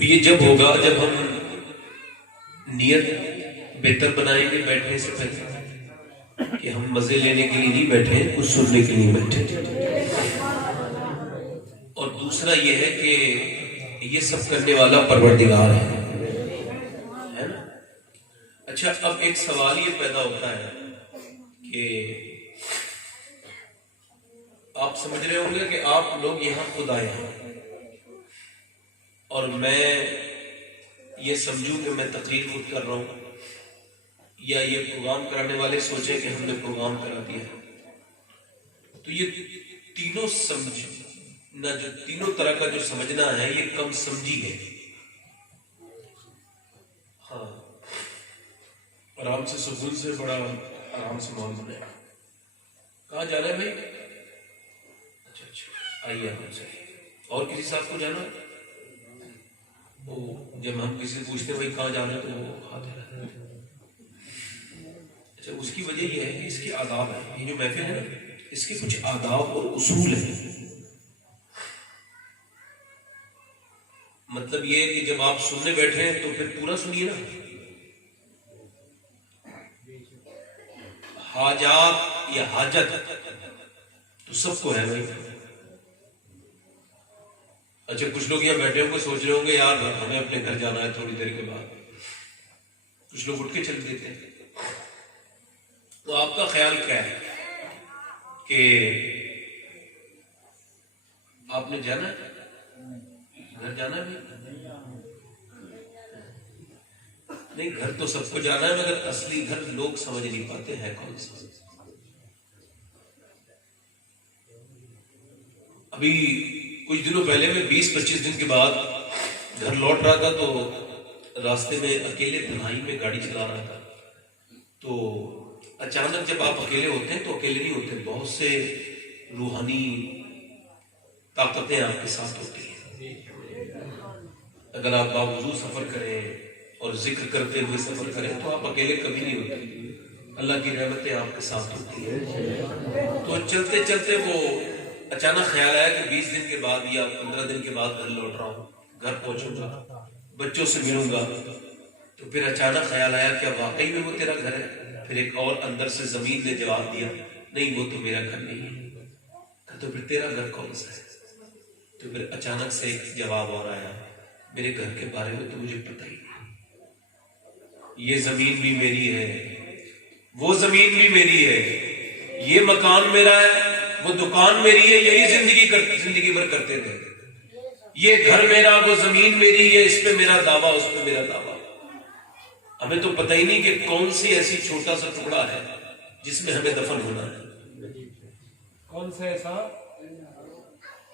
تو یہ جب ہوگا جب ہم نیت بہتر بنائیں گے بیٹھنے سے پہلے کہ ہم مزے لینے کے لیے نہیں بیٹھے ہیں، کچھ سننے کے لیے بیٹھے. اور دوسرا یہ ہے کہ یہ سب کرنے والا پروردگار ہے نا. اچھا، اب ایک سوال یہ پیدا ہوتا ہے کہ آپ سمجھ رہے ہوں گے کہ آپ لوگ یہاں خود آئے ہیں اور میں یہ سمجھوں کہ میں تقریر خود کر رہا ہوں، یا یہ پروگرام کرانے والے سوچیں کہ ہم نے پروگرام کرا دیا. تو یہ تینوں سمجھنا، جو تینوں طرح کا جو سمجھنا ہے، یہ کم سمجھی ہے. ہاں، آرام سے سکون سے بڑا آرام سے ماحول بنائے. کہاں جانا ہے بھائی؟ اچھا اچھا، آئیے آپ سے. اور کسی صاحب کو جانا ہے؟ جب ہم کسی سے پوچھتے ہیں بھائی کہاں جانا ہے تو وہ ہاتھ ہلاتا ہے. اچھا، اس کی وجہ یہ ہے کہ اس کے آداب ہیں. یہ جو محفل ہے نا، اس کے کچھ آداب اور اصول ہیں. مطلب یہ ہے کہ جب آپ سننے بیٹھے ہیں تو پھر پورا سنیے نا. حاجات یا حاجت تو سب کو ہے بھائی. اچھا، کچھ لوگ یہاں بیٹھے ہوں گے سوچ رہے ہوں گے یار ہمیں اپنے گھر جانا ہے تھوڑی دیر کے بعد. کچھ لوگ اٹھ کے چل دیتے ہیں. تو آپ کا خیال کیا ہے کہ آپ نے جانا ہے گھر؟ جانا ہے نہیں، گھر تو سب کو جانا ہے، مگر اصلی گھر لوگ سمجھ نہیں پاتے ہیں کون سا. ابھی کچھ دنوں پہلے میں 20-25 دن کے بعد گھر لوٹ رہا تھا تو راستے میں اکیلے تنہائی میں گاڑی چلا رہا تھا. تو اچانک جب آپ اکیلے ہوتے ہیں تو اکیلے نہیں ہوتے، بہت سے روحانی طاقتیں آپ کے ساتھ ہوتی ہیں. اگر آپ باوضو سفر کریں اور ذکر کرتے ہوئے سفر کریں تو آپ اکیلے کبھی نہیں ہوتے، اللہ کی رحمتیں آپ کے ساتھ ہوتی ہیں. تو چلتے چلتے وہ اچانک خیال آیا کہ 20 دن کے بعد یا 15 دن کے بعد گھر لوٹ رہا ہوں، گھر پہنچوں گا، بچوں سے ملوں گا. تو پھر اچانک خیال آیا کیا واقعی میں وہ تیرا گھر ہے؟ پھر ایک اور اندر سے زمین نے جواب دیا نہیں، وہ تو میرا گھر نہیں ہے. تو پھر تیرا گھر کون سا ہے؟ تو پھر اچانک سے ایک جواب اور آیا، میرے گھر کے بارے میں تو مجھے پتہ ہی نہیں. یہ زمین بھی میری ہے، وہ زمین بھی میری ہے، یہ مکان میرا ہے، وہ دکان میری ہے، یہی زندگی بھر کرتے تھے. یہ گھر میرا، وہ زمین میری ہے، اس پہ میرا دعویٰ، اس پہ میرا دعویٰ. ہمیں تو پتہ ہی نہیں کہ کون سی ایسی چھوٹا سا ٹکڑا ہے جس میں ہمیں دفن ہونا ہے. کون سا ایسا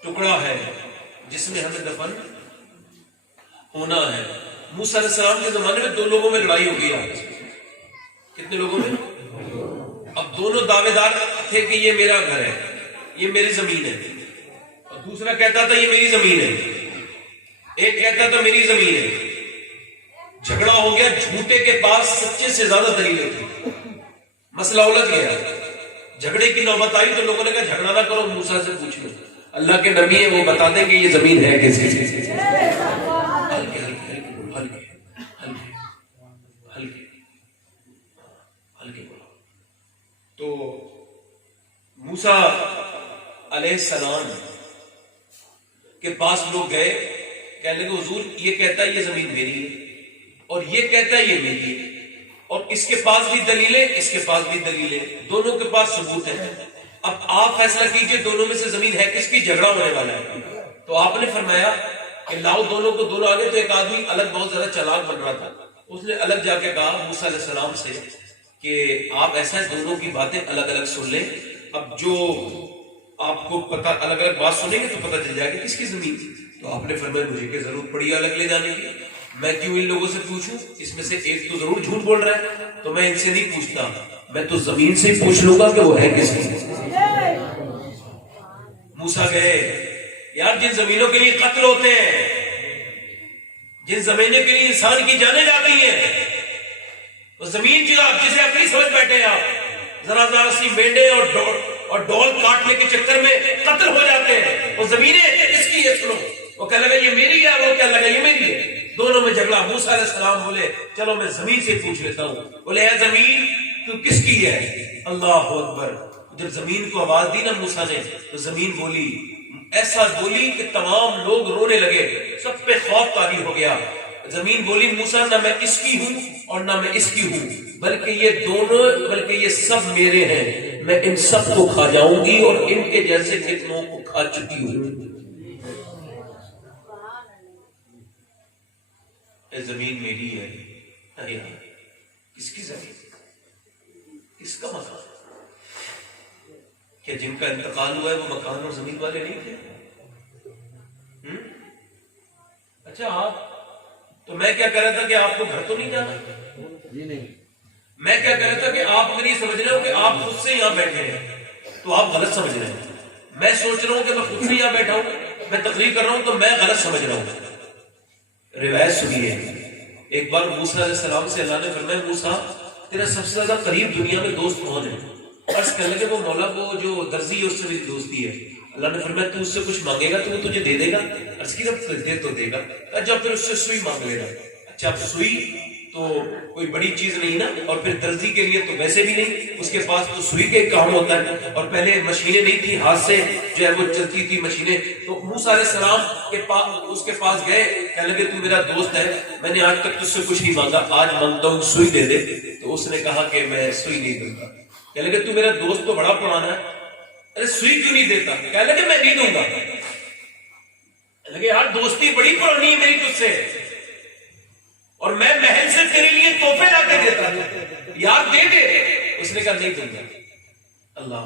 ٹکڑا ہے جس میں ہمیں دفن ہونا ہے. موسیٰ علیہ السلام کے زمانے میں 2 لوگوں میں لڑائی ہو گئی. کتنے لوگوں میں؟ اب دونوں دعوے دار تھے کہ یہ میرا گھر ہے، یہ میری زمین ہے، اور دوسرا کہتا تھا یہ میری زمین ہے. ایک کہتا تھا میری زمین ہے. جھگڑا ہو گیا، جھوٹے کے پاس سچے سے زیادہ دلیلیں تھی، مسئلہ الجھ گیا. جھگڑے کی نوبت آئی تو لوگوں نے کہا جھگڑا نہ کرو، موسیٰ سے پوچھ لو، اللہ کے نبی ہیں وہ بتا دیں کہ یہ زمین ہے کس کی. تو موسیٰ علیہ السلام کے پاس لوگ گئے، کہنے لگے حضور یہ کہتا ہے یہ زمین میری ہے اور یہ کہتا ہے یہ میری ہے، اور اس کے پاس بھی دلیلیں، اس کے پاس بھی دلیلیں، دونوں کے پاس ثبوت ہے. اب آپ فیصلہ کیجئے دونوں میں سے زمین ہے کس کی، جھگڑا ہونے والا ہے. تو آپ نے فرمایا کہ لاؤ دونوں کو. دونوں آگے. تو ایک آدمی الگ بہت زیادہ چالاک بن رہا تھا، اس نے الگ جا کے کہا موسیٰ علیہ السلام سے کہ آپ ایسا ہے دونوں کی باتیں الگ الگ سن لیں. اب جو آپ کو پتہ الگ الگ بات سنیں گے تو پتہ چل جائے گا کس کی زمین تھی. تو آپ نے فرمایا مجھے کہ ضرورت پڑی الگ لے جانے کی، میں کیوں ان لوگوں سے پوچھوں؟ اس میں سے ایک تو ضرور جھوٹ بول رہا ہے، تو میں ان سے نہیں پوچھتا، میں تو زمین سے ہی پوچھ لوں گا کہ وہ ہے کس کی. موسیٰ گئے. یار جن زمینوں کے لیے قتل ہوتے ہیں، جن زمینوں کے لیے انسان کی جانیں جاتی ہیں، وہ زمین جو آپ جسے اپنی سمجھ بیٹھے ہیں، آپ ذرا ذرا سی مینڈے اور ڈول کاٹنے کے چکر میں قتل ہو جاتے ہیں. وہ زمینیں اس کی ہے، سنو. وہ کہنے لگا یہ میری ہے، وہ کہنے لگا یہ میری ہے. دونوں میں جھگڑا. موسیٰ علیہ السلام بولے چلو میں زمین سے پوچھ لیتا ہوں. بولے اے زمین تو کس کی ہے؟ اللہ اکبر. جب زمین کو آواز دی نا موسیٰ نے تو زمین بولی، ایسا بولی کہ تمام لوگ رونے لگے، سب پہ خوف طاری ہو گیا. زمین بولی موسیٰ نہ میں اس کی ہوں اور نہ میں اس کی ہوں، بلکہ یہ دونوں، بلکہ یہ سب میرے ہیں، میں ان سب کو کھا جاؤں گی اور ان کے جیسے کتنوں کو کھا چکی ہوں. اے زمین میری ہے. ارے کس کی زمین؟ کس کا مکان؟ کہ جن کا انتقال ہوا ہے وہ مکان اور زمین والے نہیں تھے؟ اچھا آپ تو میں کیا کہہ رہا تھا کہ آپ کو گھر تو نہیں جانا؟ جی نہیں. میں کیا کہہ رہا تھا کہ آپ اگر یہ سمجھ رہے ہو کہ آپ خود سے یہاں بیٹھے ہیں تو آپ غلط سمجھ رہے ہیں. میں سوچ رہا ہوں کہ میں خود سے یہاں بیٹھا ہوں، میں تقریر کر رہا ہوں تو میں غلط سمجھ رہا ہوں. روایت سنیے، ایک بار موسیٰ علیہ السلام سے اللہ نے فرمایا موسیٰ تیرا سب سے زیادہ قریب دنیا میں دوست کون ہے؟ عرض کرنے لگے وہ مولا وہ جو درزی ہے اس سے میری دوستی ہے. اللہ نے فرمایا تو اس سے کچھ مانگے گا تو وہ تجھے دے دے گا؟ عرض کی جب دے تو دے گا. جب پھر اس سے سوئی مانگ لے گا. اچھا اب سوئی تو کوئی بڑی چیز نہیں نا، اور پھر درزی کے لیے تو ویسے بھی نہیں، اس کے پاس تو سوئی کے کام ہوتا ہے، اور پہلے مشینیں نہیں تھی، ہاتھ سے جو ہے وہ چلتی تھی مشینیں. تو موسیٰ علیہ السلام کے پاس اس کے پاس گئے، کہنے لگے تو میرا دوست ہے، میں نے آج تک تجھ سے کچھ نہیں مانگا، آج مانگتا ہوں سوئی دے دے. تو اس نے کہا کہ میں سوئی نہیں دوں گا. کہنے لگے تو میرا دوست تو بڑا پرانا ہے، ارے سوئی کیوں نہیں دیتا؟ کہنے لگے میں نہیں دوں گا. لگے یار دوستی بڑی پرانی ہے میری تجھ سے، اور میں محل سے تیرے لیے تحفے لا کے دیتا ہوں، یار دے دے. اس نے کہا نہیں دوں گا. اللہ.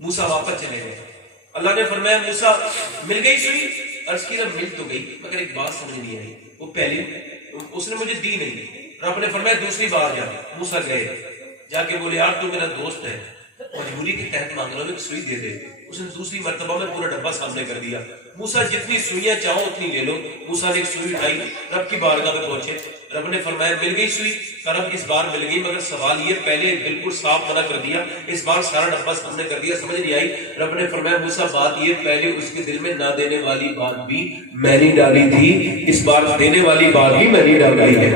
موسیٰ واپس چلے گئے. اللہ نے فرمایا موسیٰ مل گئی سوئی؟ عرض کی مل تو گئی مگر ایک بات سمجھ نہیں آئی، وہ پہلی اس نے مجھے دی نہیں. رب نے فرمایا دوسری بار جا. موسیٰ گئے، جا کے بولے یار تو میرا دوست ہے، مجبوری کے تحت مانگ رہا ہوں سوئی دے دے. اس نے دوسری مرتبہ میں پورا ڈبہ سامنے کر دیا. موسیٰ جتنی سوئیاں چاہو اتنی لے لو. موسیٰ نے ایک سوئی اٹھائی، رب کی بارگاہ میں پہنچے. رب نے فرمایا مل گئی سوئی؟ رب اس بار مل گئی، مگر سوال یہ پہلے بالکل صاف منع کر دیا، اس بار سارا ڈبہ سامنے کر دیا. سمجھ نہیں آئی؟ رب نے فرمایا موسیٰ بات یہ پہلے اس کے دل میں نہ دینے والی بات بھی میں نے ڈالی تھی، اس بار دینے والی بات بھی میں نے ڈالی ہے.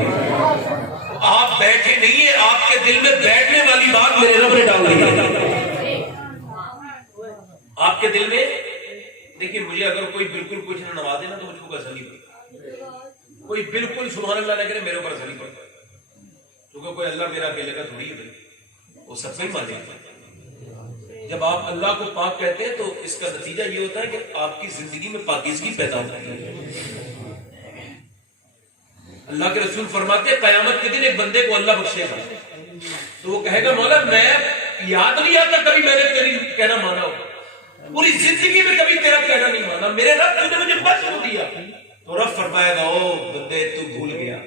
آپ بیٹھے نہیں ہیں، آپ کے دل میں بیٹھنے والی بات میرے رب نے ڈال دی ہے. آپ کے دل میں دیکھیے، مجھے اگر کوئی بالکل کچھ نہ نوازے نا تو مجھ کو غصہ نہیں پڑتا. کوئی بالکل سبحان اللہ نہ کرے میرے اوپر غصہ نہیں پڑتا، کیونکہ کوئی اللہ میرا اکیلے کا تھوڑی ہے، وہ سب میں مانے گا. جب آپ اللہ کو پاک کہتے ہیں تو اس کا نتیجہ یہ ہوتا ہے کہ آپ کی زندگی میں پاکیزگی پیدا ہوتی ہے. اللہ کے رسول فرماتے ہیں قیامت کے دن ایک بندے کو اللہ بخشے گا تو وہ کہے گا مولا میں یاد نہیں آتا کبھی میں نے تیری کہنا مانا ہو، پوری زندگی میں کبھی تیرا کہنا نہیں مانا، میرے رب نے مجھے بس ہو دیا. تو رب فرمائے گا او بندے تو بھول گیا،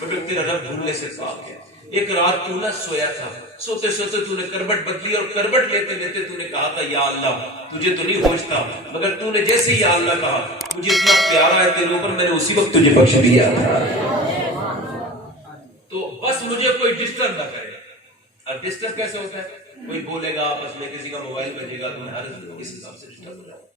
مگر تیرا رب بھولنے سے پاک ہے. ایک رات تو نہ سویا تھا، سوتے سوتے تو نے کربٹ بدلی، اور کربٹ لیتے لیتے تو نے کہا تھا یا اللہ تجھے تو نہیں ہوش تھا، مگر تو نے جیسے یا اللہ کہا مجھے اتنا پیارا ہے تیرے اوپر، میں نے اسی وقت تجھے بخش دیا. تو بس مجھے کوئی ڈسٹرب نہ کرے. اب ڈسٹرب کیسے ہوتا ہے؟ کوئی بولے گا آپس میں، کسی کا موبائل بجے گا تو میں ہر اس حساب سے ڈسٹرب ہو جاؤں.